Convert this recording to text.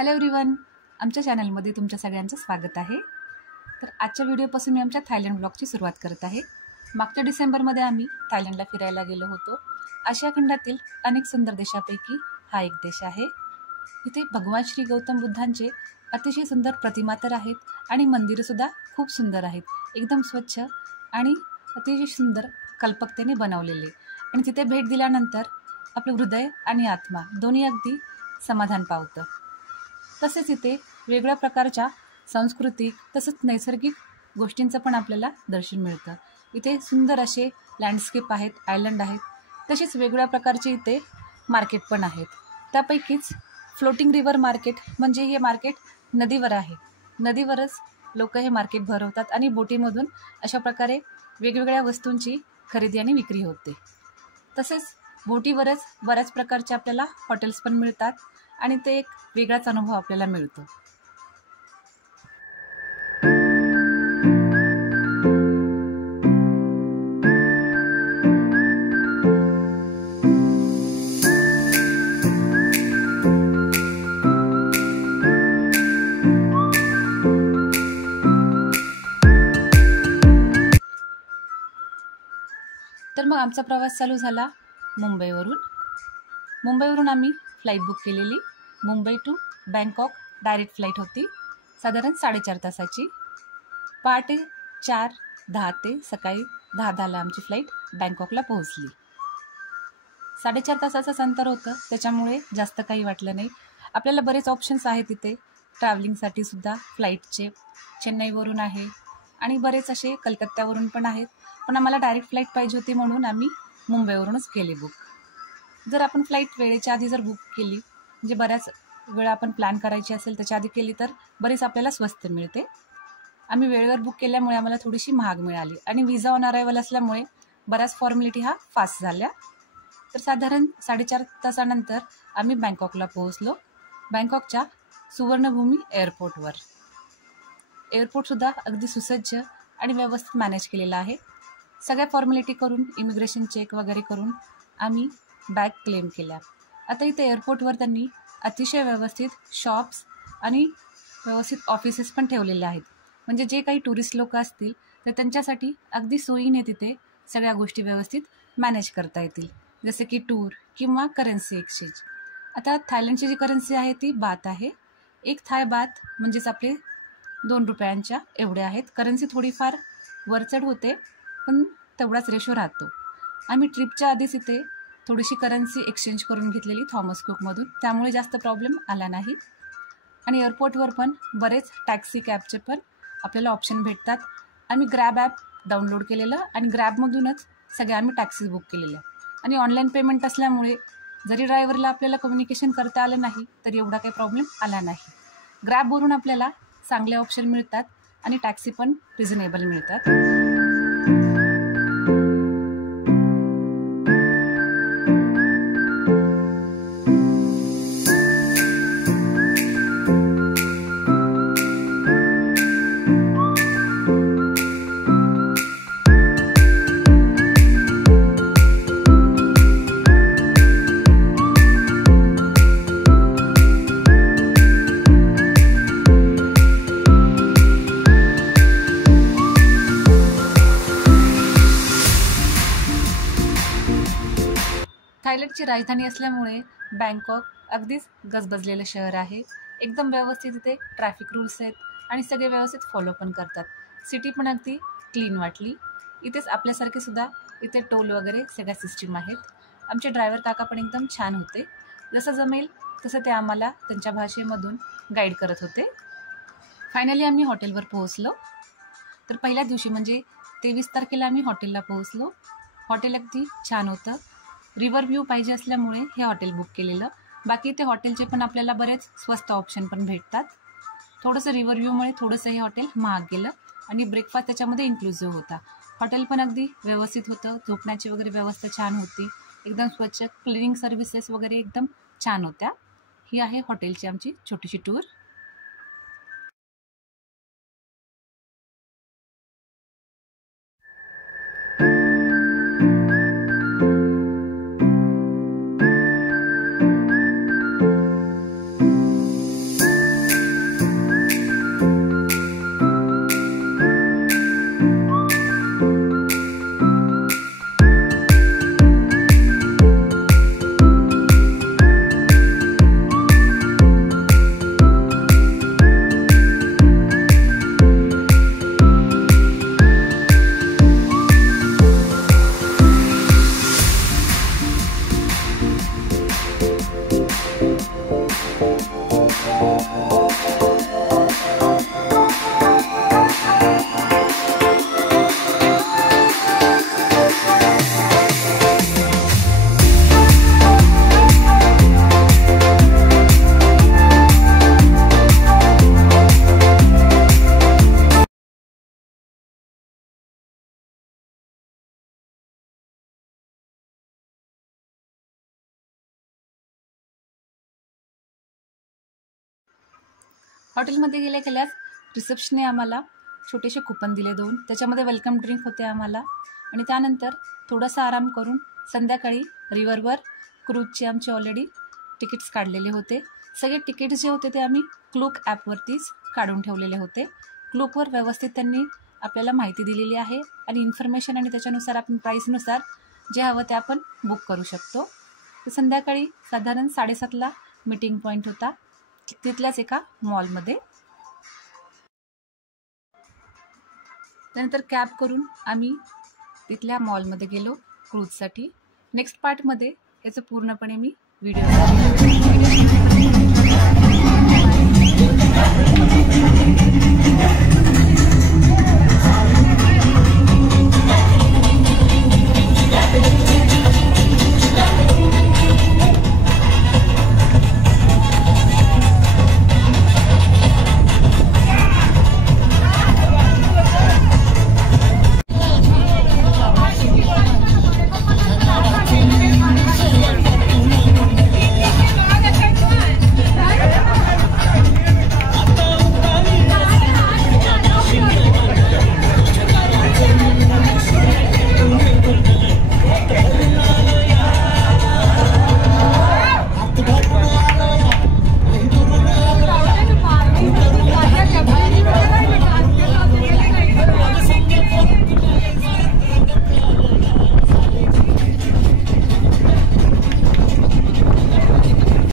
Hello everyone, आमच्या चॅनलमध्ये तुमच्या सगळ्यांचं स्वागत आहे. तर आजच्या व्हिडिओपासून मी आमच्या थायलंड ब्लॉगची सुरुवात करत आहे. मागच्या डिसेंबरमध्ये आम्ही थायलंडला फिरायला गेलो होतो. आशिया खंडातील अनेक सुंदर देशापैकी हा एक देश आहे. इथे भगवान श्री गौतम बुद्धांचे अतिशय सुंदर प्रतिमा तर आहेत आणि मंदिरंसुद्धा खूप सुंदर आहेत. एकदम स्वच्छ आणि अतिशय सुंदर कल्पकतेने बनवलेले. आणि तिथे भेट दिल्यानंतर आपलं हृदय आणि आत्मा दोन्ही अगदी समाधान पावतं. तसेच इथे वेगळ्या प्रकारच्या सांस्कृतिक तसंच नैसर्गिक गोष्टींचं पण आपल्याला दर्शन मिळतं. इथे सुंदर असे लँडस्केप आहेत, आयलंड आहेत. तसेच वेगवेगळ्या प्रकारचे इथे मार्केट पण आहेत. त्यापैकीच फ्लोटिंग रिव्हर मार्केट म्हणजे हे मार्केट नदीवर आहे. नदीवरच लोक हे मार्केट भरवतात आणि बोटीमधून अशा प्रकारे वेगवेगळ्या वस्तूंची खरेदी आणि विक्री होते. तसेच बोटीवरच बऱ्याच प्रकारचे आपल्याला हॉटेल्स पण मिळतात आणि ते एक वेगळाच अनुभव आपल्याला मिळतो. तर मग आमचा प्रवास चालू झाला मुंबईवरून. मुंबईवरून आम्ही फ्लाईट बुक केलेली. Mumbai to Bangkok direct flight होती, साधारण 4.5 तासाची. पहाटे 4:10 ते सकाळी 10:10ला आमची फ्लाईट बँकॉकला पोहोचली. 4.5 तासाचंच अंतर होतं, त्याच्यामुळे जास्त काही वाटलं नाही. आपल्याला बरेच ऑप्शन्स आहेत तिथे ट्रॅव्हलिंगसाठी सुद्धा. फ्लाईटचे चेन्नईवरून आहे आणि बरेच असे कलकत्त्यावरून पण आहेत. पण आम्हाला डायरेक्ट फ्लाईट पाहिजे होती म्हणून आम्ही मुंबईवरूनच केली बुक. जर आपण फ्लाईट वेळेच्या आधी जर बुक केली, म्हणजे बऱ्याच वेळा आपण प्लॅन करायची असेल त्याच्या आधी केली तर बरीच आपल्याला स्वस्त मिळते. आम्ही वेळेवर बुक केल्यामुळे आम्हाला थोडीशी महाग मिळाली आणि विजा ऑन अरायवल असल्यामुळे बऱ्याच फॉर्मॅलिटी हा फास्ट झाल्या. तर साधारण 4.5 तासानंतर आम्ही बँकॉकला पोहोचलो. बँकॉकच्या सुवर्णभूमी एअरपोर्टवर. एअरपोर्टसुद्धा अगदी सुसज्ज आणि व्यवस्थित मॅनेज केलेलं आहे. सगळ्या फॉर्मॅलिटी करून इमिग्रेशन चेक वगैरे करून आम्ही बॅग क्लेम केल्या. आता इथे एअरपोर्टवर त्यांनी अतिशय व्यवस्थित शॉप्स आणि व्यवस्थित ऑफिसेस पण ठेवलेले आहेत. म्हणजे जे काही टुरिस्ट लोक असतील तर त्यांच्यासाठी अगदी सोयीने तिथे सगळ्या गोष्टी व्यवस्थित मॅनेज करता येतील, जसे की टूर किंवा करन्सी एक्सचेंज. आता थायलंडची जी करन्सी आहे ती बात आहे. एक थाय बात म्हणजेच आपले 2 रुपयांच्या एवढे आहेत. करन्सी थोडीफार वरचढ होते पण तेवढाच रेशो राहतो. आम्ही ट्रिपच्या आधीच इथे थोडीशी करन्सी एक्सचेंज करून घेतलेली थॉमस कुकमधून, त्यामुळे जास्त प्रॉब्लेम आला नाही. आणि एअरपोर्टवर पण बरेच टॅक्सी कॅबचे पण आपल्याला ऑप्शन भेटतात. आम्ही ग्रॅब ॲप डाउनलोड केलेलं आणि ग्रॅबमधूनच सगळ्या आम्ही टॅक्सी बुक केलेल्या. आणि ऑनलाईन पेमेंट असल्यामुळे जरी ड्रायव्हरला आपल्याला कम्युनिकेशन करता आलं नाही तरी एवढा काही प्रॉब्लेम आला नाही. ग्रॅबवरून आपल्याला चांगले ऑप्शन मिळतात आणि टॅक्सी पण रिझनेबल मिळतात. थायलंडची राजधानी असल्यामुळे बँकॉक अगदीच गजबजलेलं शहर आहे. एकदम व्यवस्थित इथे ट्रॅफिक रूल्स आहेत आणि सगळे व्यवस्थित फॉलो पण करतात. सिटी पण अगदी क्लीन वाटली. इथेच आपल्यासारखे सुद्धा इथे टोल वगैरे सगळ्या सिस्टीम आहेत. आमचे ड्रायव्हर काका पण एकदम छान होते. जसं जमेल तसं ते आम्हाला त्यांच्या भाषेमधून गाईड करत होते. फायनली आम्ही हॉटेलवर पोहोचलो. तर पहिल्या दिवशी म्हणजे 23 तारखेला आम्ही हॉटेलला पोहोचलो. हॉटेल अगदी छान होतं. रिव्हर व्ह्यू पाहिजे असल्यामुळे हे हॉटेल बुक केलेलं. बाकी ते हॉटेलचे पण आपल्याला बरेच स्वस्त ऑप्शन पण भेटतात. थोडंसं रिव्हर व्ह्यूमुळे थोडंसं हे हॉटेल महाग गेलं आणि ब्रेकफास्ट त्याच्यामध्ये इन्क्लुसिव्ह होता. हॉटेल पण अगदी व्यवस्थित होतं. झोपण्याची वगैरे व्यवस्था छान होती. एकदम स्वच्छ. क्लिनिंग सर्व्हिसेस वगैरे एकदम छान होत्या. ही आहे हॉटेलची आमची छोटीशी टूर. हॉटेलमध्ये गेल्यास रिसेप्शनने आम्हाला छोटेसे कुपन दिले 2, त्याच्यामध्ये वेलकम ड्रिंक होते आम्हाला. आणि त्यानंतर थोडासा आराम करून संध्याकाळी रिव्हरवर क्रूजचे आमचे ऑलरेडी तिकीट्स काढलेले होते. सगळे तिकीट्स जे होते ते आम्ही क्लूक ॲपवरतीच काढून ठेवलेले होते. क्लूकवर व्यवस्थित त्यांनी आपल्याला माहिती दिलेली आहे आणि इन्फॉर्मेशन, आणि त्याच्यानुसार आपण प्राईसनुसार जे हवं ते आपण बुक करू शकतो. तर संध्याकाळी साधारण 7:30ला मीटिंग पॉईंट होता तिथल्याच एका मॉलमध्ये. त्यानंतर कॅब करून आम्ही तिथल्या मॉलमध्ये गेलो क्रूजसाठी. नेक्स्ट पार्टमध्ये याचं पूर्णपणे मी व्हिडिओ